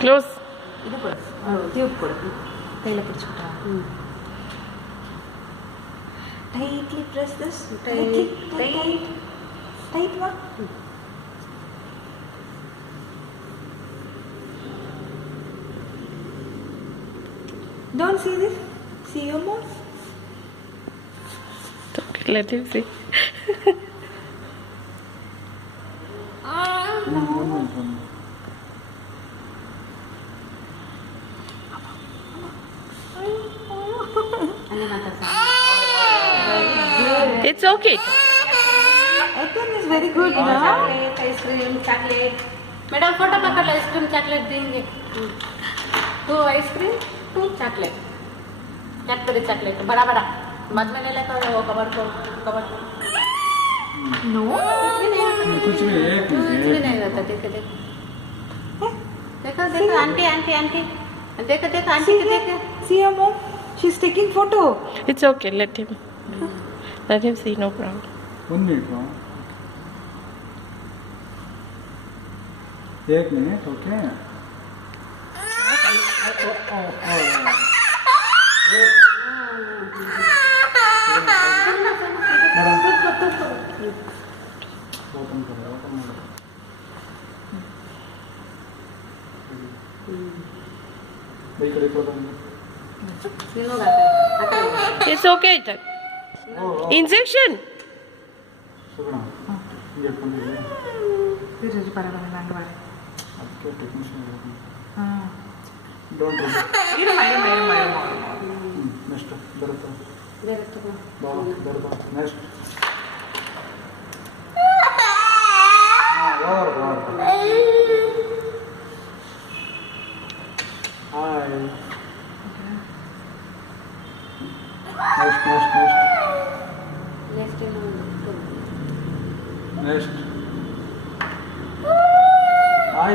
Close. ಇದು ಕೊಡು, tube ಕೊಡು, ಕೈಲ ಪಿಡಿಸ್ಬಿಟ್ಟ. ಟೈಟ್ಲಿ ಪ್ರೆಸ್ ದಿಸ್, ಟೈಟ್ ಮಾ. Don't see this. See your mouth. Let him see. No. It's okay. Ethan is very good, you know. Chocolate, ice cream, chocolate. Madam, photo पकड़ लो, ice cream, chocolate देंगे. 2 ice cream, 2 chocolate. Cadbury chocolate, बड़ा बड़ा. बाद में ले लेकर वो cover को. No. कुछ भी नहीं होता. देखो आंटी देखो आंटी को देखो. See your mom. She's taking photo. It's okay. Let him see. No problem. 1 minute. 1 minute. Okay. Open करो. भाई करे तो It's okay. Injection. सुना ये कौन है फिर जी पर बने लंग वाले. आपके टेक्नीशियन हाँ. डोंट डू इधर मारे. नेक्स्ट बरता नेक्स्ट और हाय नेक्स्ट हाय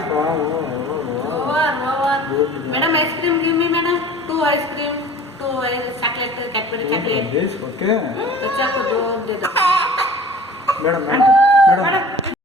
Madam, ice cream give me, madam. 2 ice cream, 2 chocolate, Cadbury chocolate. Okay बच्चा को 2 दे दो. मैडम